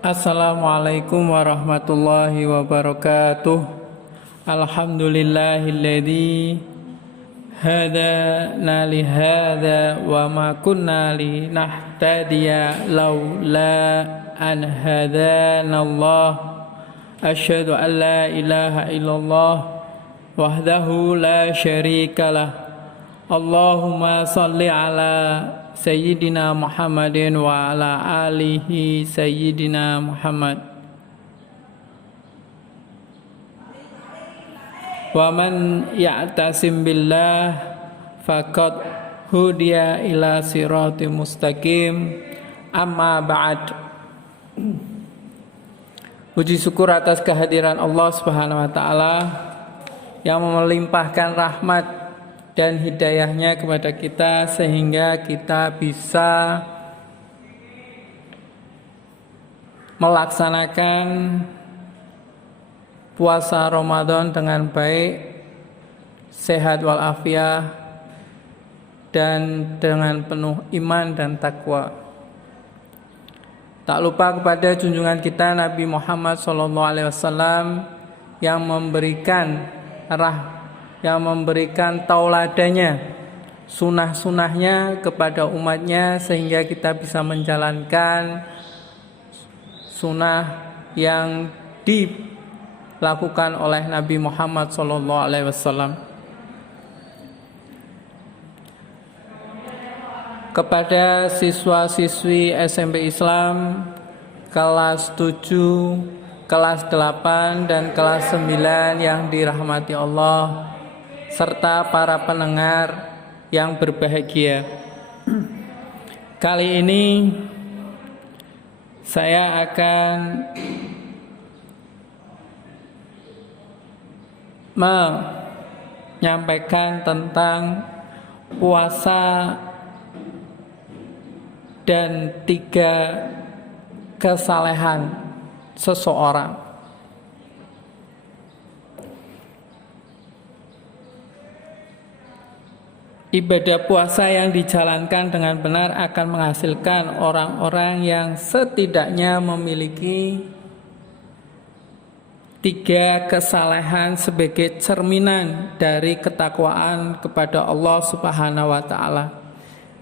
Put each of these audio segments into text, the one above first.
Assalamualaikum warahmatullahi wabarakatuh. Alhamdulillahilladzi hadana li hadza wa ma kunna linahtadiya laula an hadanallah. Asyhadu an la ilaha illallah wahdahu la syarikalah. Allahumma salli ala Sayyidina Muhammadin wa ala alihi Sayyidina Muhammad. Wa man ya'tasim billah faqad hudiya ila siratim mustaqim. Amma ba'd. Puji syukur atas kehadiran Allah Subhanahu wa taala yang melimpahkan rahmat dan hidayahnya kepada kita sehingga kita bisa melaksanakan puasa Ramadan dengan baik, sehat walafiat dan dengan penuh iman dan takwa. Tak lupa kepada junjungan kita Nabi Muhammad SAW yang memberikan tauladannya, sunnah-sunnahnya kepada umatnya sehingga kita bisa menjalankan sunnah yang dilakukan oleh Nabi Muhammad SAW. Kepada siswa-siswi SMP Islam kelas 7, kelas 8 dan kelas 9 yang dirahmati Allah serta para pendengar yang berbahagia. Kali ini saya akan menyampaikan tentang puasa dan 3 kesalehan seseorang. Ibadah puasa yang dijalankan dengan benar akan menghasilkan orang-orang yang setidaknya memiliki 3 kesalehan sebagai cerminan dari ketakwaan kepada Allah Subhanahu wa taala.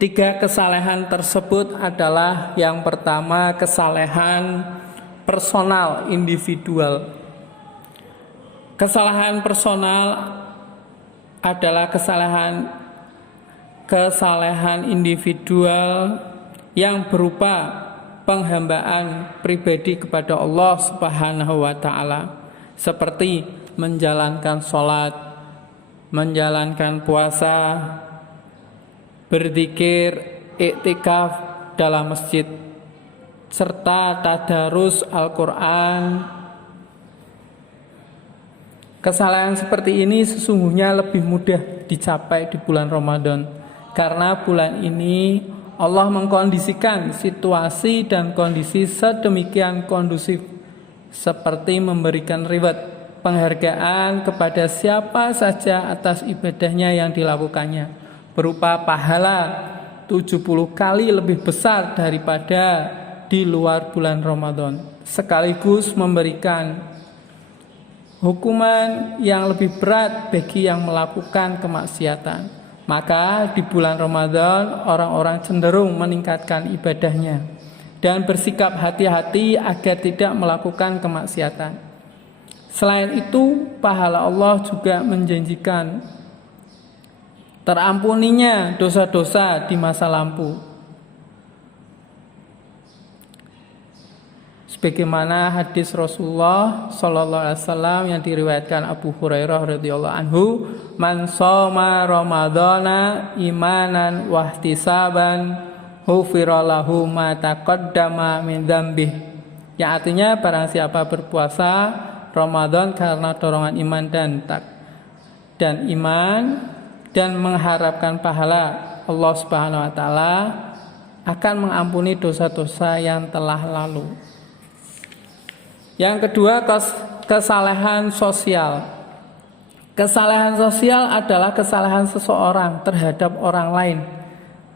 3 kesalehan tersebut adalah yang pertama, kesalehan personal individual. Kesalahan personal adalah kesalahan individual yang berupa penghambaan pribadi kepada Allah Subhanahu wa taala, seperti menjalankan sholat, menjalankan puasa, berzikir, iktikaf dalam masjid, serta tadarus Al-Quran. Kesalahan seperti ini sesungguhnya lebih mudah dicapai di bulan Ramadan, karena bulan ini Allah mengkondisikan situasi dan kondisi sedemikian kondusif, seperti memberikan reward, penghargaan kepada siapa saja atas ibadahnya yang dilakukannya, berupa pahala 70 kali lebih besar daripada di luar bulan Ramadan, sekaligus memberikan hukuman yang lebih berat bagi yang melakukan kemaksiatan. Maka di bulan Ramadan orang-orang cenderung meningkatkan ibadahnya dan bersikap hati-hati agar tidak melakukan kemaksiatan. Selain itu, pahala Allah juga menjanjikan terampuninya dosa-dosa di masa lampau, sebagaimana hadis Rasulullah sallallahu alaihi wasallam yang diriwayatkan Abu Hurairah radhiyallahu anhu, man shoma ramadhana imanan wa ihtisaban ghufira lahu ma taqaddama min dzambih. Yang artinya barang siapa berpuasa Ramadan karena dorongan iman dan mengharapkan pahala, Allah Subhanahu wa taala akan mengampuni dosa-dosa yang telah lalu. Yang kedua, kesalahan sosial. Kesalahan sosial adalah kesalahan seseorang terhadap orang lain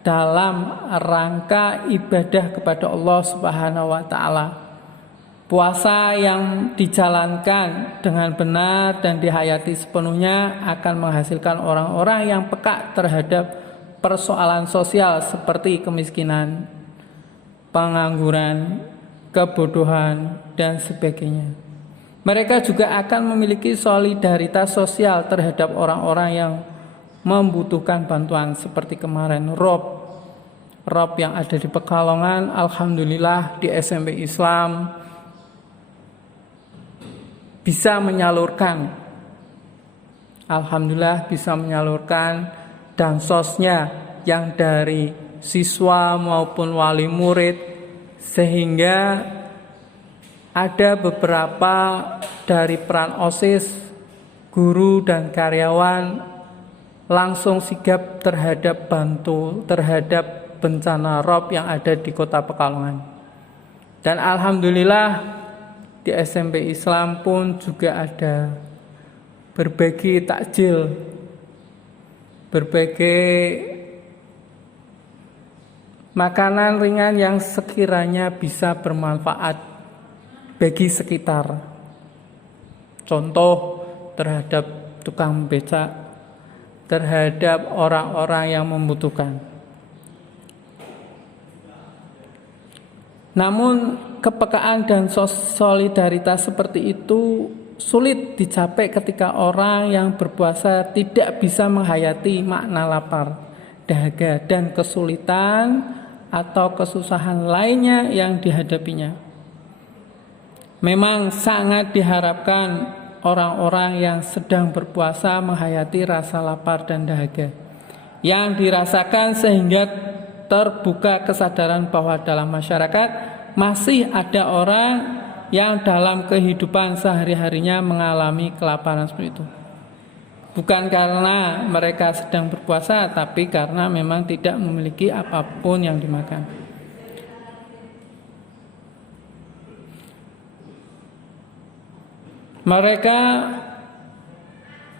dalam rangka ibadah kepada Allah Subhanahu wa taala. Puasa yang dijalankan dengan benar dan dihayati sepenuhnya akan menghasilkan orang-orang yang peka terhadap persoalan sosial seperti kemiskinan, pengangguran, kebodohan, dan sebagainya. Mereka juga akan memiliki solidaritas sosial terhadap orang-orang yang membutuhkan bantuan seperti kemarin Rob yang ada di Pekalongan. Alhamdulillah di SMP Islam bisa menyalurkan, alhamdulillah bisa menyalurkan dansosnya yang dari siswa maupun wali murid, sehingga ada beberapa dari peran OSIS, guru dan karyawan langsung sigap terhadap bencana Rob yang ada di Kota Pekalongan. Dan alhamdulillah di SMP Islam pun juga ada berbagi takjil, berbagai makanan ringan yang sekiranya bisa bermanfaat bagi sekitar. Contoh terhadap tukang becak, terhadap orang-orang yang membutuhkan. Namun kepekaan dan solidaritas seperti itu sulit dicapai ketika orang yang berpuasa tidak bisa menghayati makna lapar, dahaga, dan kesulitan atau kesusahan lainnya yang dihadapinya. Memang sangat diharapkan orang-orang yang sedang berpuasa menghayati rasa lapar dan dahaga yang dirasakan, sehingga terbuka kesadaran bahwa dalam masyarakat masih ada orang yang dalam kehidupan sehari-harinya mengalami kelaparan seperti itu. Bukan karena mereka sedang berpuasa, tapi karena memang tidak memiliki apapun yang dimakan. Mereka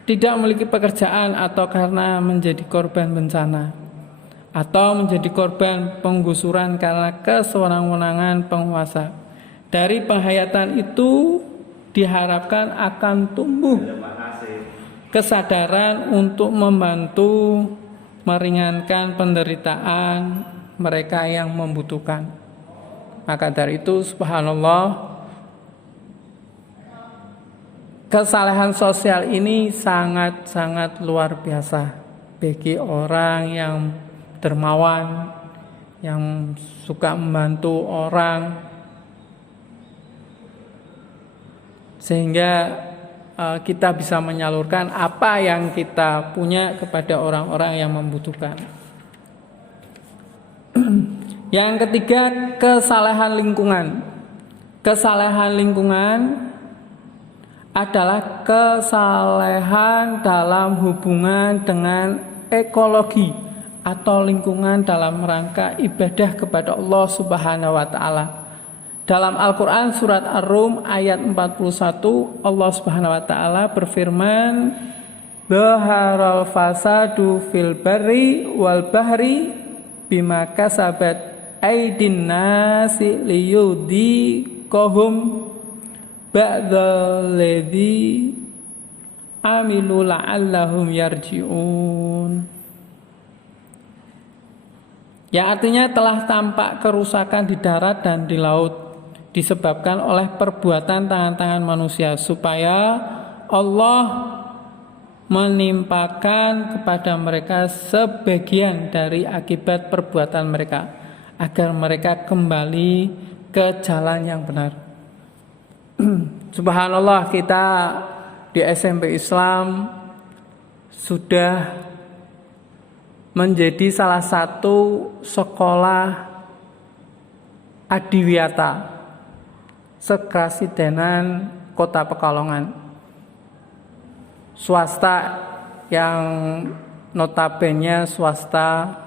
tidak memiliki pekerjaan atau karena menjadi korban bencana, atau menjadi korban penggusuran karena kesewenang-wenangan penguasa. Dari penghayatan itu diharapkan akan tumbuh kesadaran untuk membantu meringankan penderitaan mereka yang membutuhkan. Maka dari itu, subhanallah, kesalahan sosial ini sangat-sangat luar biasa bagi orang yang dermawan, yang suka membantu orang, sehingga kita bisa menyalurkan apa yang kita punya kepada orang-orang yang membutuhkan. Yang ketiga, kesalahan lingkungan. Kesalahan lingkungan adalah kesalahan dalam hubungan dengan ekologi atau lingkungan dalam rangka ibadah kepada Allah Subhanahu wa taala. Dalam Al-Qur'an surat Ar-Rum ayat 41, Allah Subhanahu wa taala berfirman, "Dhaharal fasadu fil barri wal bahri bima kasabat aydin nasi liyudhiqahum ba'dzal ladzi amilu la'allahum yarji'un." Yang artinya telah tampak kerusakan di darat dan di laut disebabkan oleh perbuatan tangan-tangan manusia, supaya Allah menimpakan kepada mereka sebagian dari akibat perbuatan mereka, agar mereka kembali ke jalan yang benar. Subhanallah, kita di SMP Islam sudah menjadi salah satu sekolah adiwiyata sekrasidenan Kota Pekalongan, swasta yang notabene swasta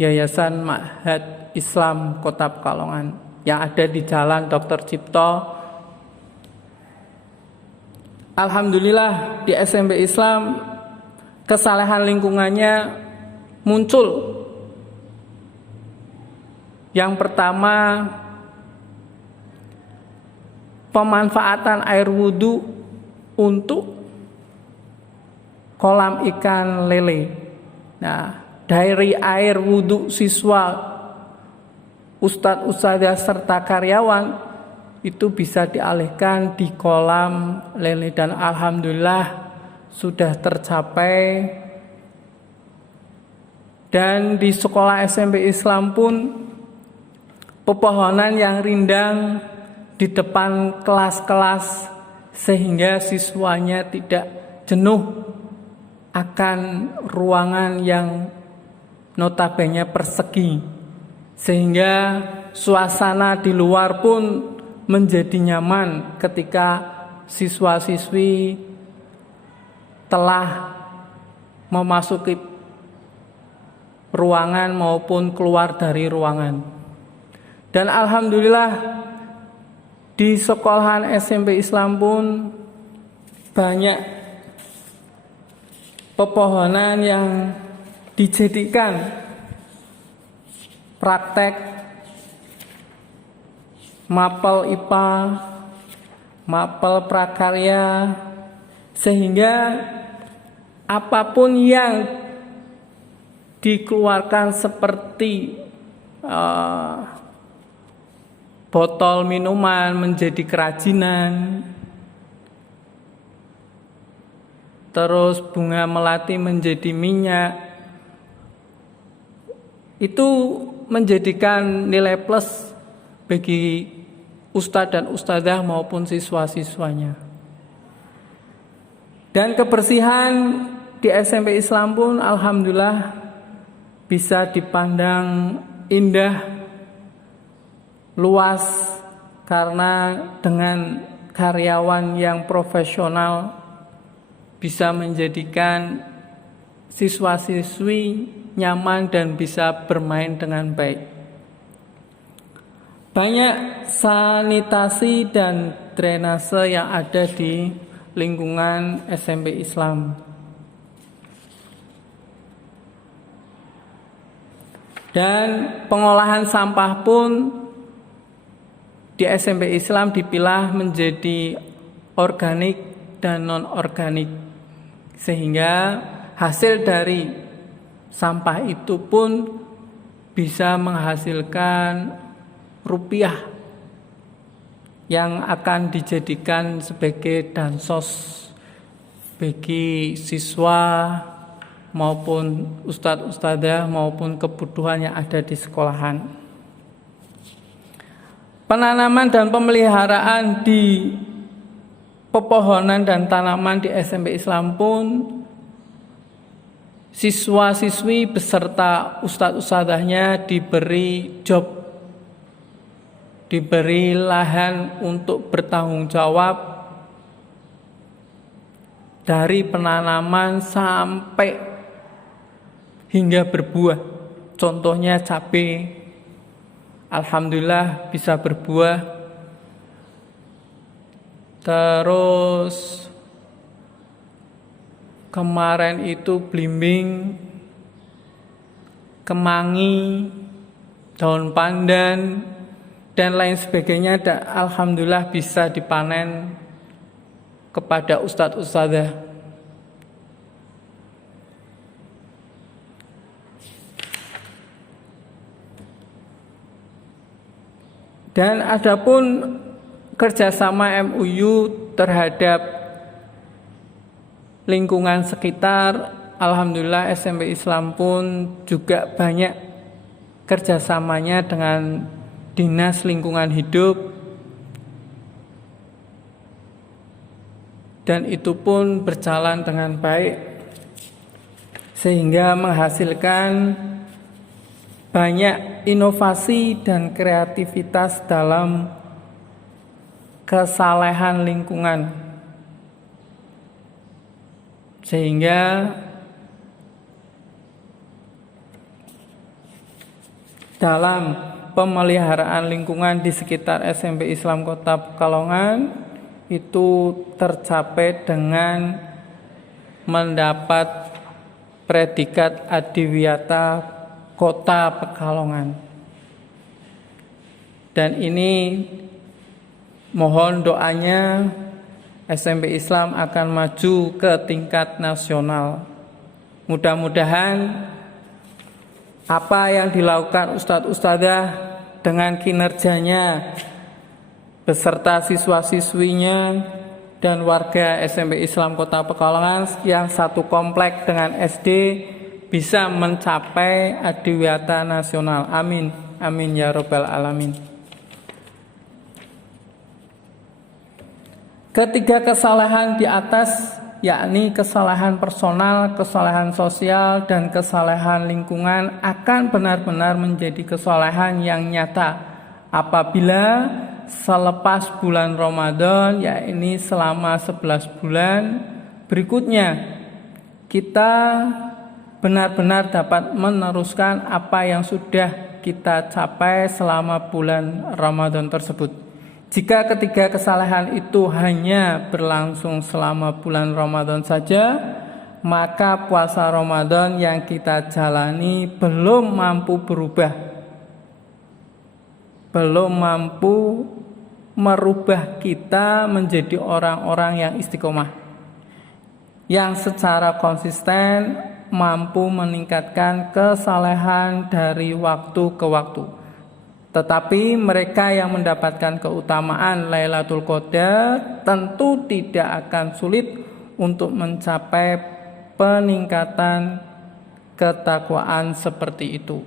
Yayasan Ma'had Islam Kota Pekalongan yang ada di Jalan Dr. Cipto. Alhamdulillah di SMP Islam kesalahan lingkungannya muncul. Yang pertama, pemanfaatan air wudhu untuk kolam ikan lele. Nah, dari air wudhu siswa, ustadz, ustadzah serta karyawan itu bisa dialihkan di kolam lele, dan alhamdulillah sudah tercapai. Dan di sekolah SMP Islam pun pepohonan yang rindang di depan kelas-kelas sehingga siswanya tidak jenuh akan ruangan yang notabene persegi, sehingga suasana di luar pun menjadi nyaman ketika siswa-siswi telah memasuki ruangan maupun keluar dari ruangan. Dan alhamdulillah di sekolahan SMP Islam pun banyak pepohonan yang dijadikan praktek mapel IPA, mapel prakarya, sehingga apapun yang dikeluarkan seperti botol minuman menjadi kerajinan, terus bunga melati menjadi minyak, itu menjadikan nilai plus bagi ustadz dan ustadzah maupun siswa-siswanya. Dan kebersihan di SMP Islam pun alhamdulillah bisa dipandang indah, luas, karena dengan karyawan yang profesional bisa menjadikan siswa-siswi nyaman dan bisa bermain dengan baik. Banyak sanitasi dan drainase yang ada di lingkungan SMP Islam. Dan pengolahan sampah pun di SMP Islam dipilah menjadi organik dan non-organik, sehingga hasil dari sampah itu pun bisa menghasilkan rupiah yang akan dijadikan sebagai dansos bagi siswa maupun ustadz ustadzah maupun kebutuhan yang ada di sekolahan. Penanaman dan pemeliharaan di pepohonan dan tanaman di SMP Islam pun siswa-siswi beserta ustadz-ustadzahnya diberi job, diberi lahan untuk bertanggung jawab dari penanaman sampai hingga berbuah. Contohnya cabai, alhamdulillah bisa berbuah. Terus kemarin itu belimbing, kemangi, daun pandan, dan lain sebagainya, alhamdulillah bisa dipanen kepada ustadz ustadzah. Dan adapun kerjasama MUU terhadap lingkungan sekitar, alhamdulillah SMP Islam pun juga banyak kerjasamanya dengan Dinas Lingkungan Hidup, dan itu pun berjalan dengan baik sehingga menghasilkan banyak inovasi dan kreativitas dalam kesalehan lingkungan, sehingga dalam pemeliharaan lingkungan di sekitar SMP Islam Kota Pekalongan itu tercapai dengan mendapat predikat Adiwiyata Kota Pekalongan. Dan ini Mohon doanya SMP Islam akan maju ke tingkat nasional. Mudah-mudahan apa yang dilakukan Ustadz Ustadzah dengan kinerjanya beserta siswa-siswinya dan warga SMP Islam Kota Pekalongan yang satu komplek dengan SD bisa mencapai adiwiyata nasional. Amin. Amin ya robbal alamin. Ketiga kesalahan di atas, yakni kesalahan personal, kesalahan sosial, dan kesalahan lingkungan akan benar-benar menjadi kesalahan yang nyata apabila selepas bulan Ramadan, yakni selama 11 bulan berikutnya, kita benar-benar dapat meneruskan apa yang sudah kita capai selama bulan Ramadan tersebut. Jika ketiga kesalahan itu hanya berlangsung selama bulan Ramadan saja, maka puasa Ramadan yang kita jalani belum mampu berubah, belum mampu merubah kita menjadi orang-orang yang istiqomah, yang secara konsisten mampu meningkatkan kesalehan dari waktu ke waktu. Tetapi mereka yang mendapatkan keutamaan Lailatul Qadar tentu tidak akan sulit untuk mencapai peningkatan ketakwaan seperti itu.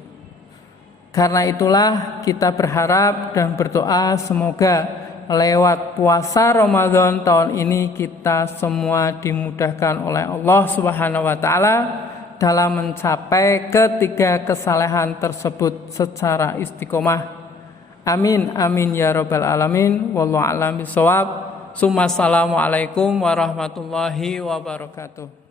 Karena itulah kita berharap dan berdoa semoga lewat puasa Ramadan tahun ini kita semua dimudahkan oleh Allah Subhanahu wa taala dalam mencapai ketiga kesalehan tersebut secara istiqomah. Amin amin ya robbal alamin. Wallahu a'lam bishawab. Assalamualaikum warahmatullahi wabarakatuh.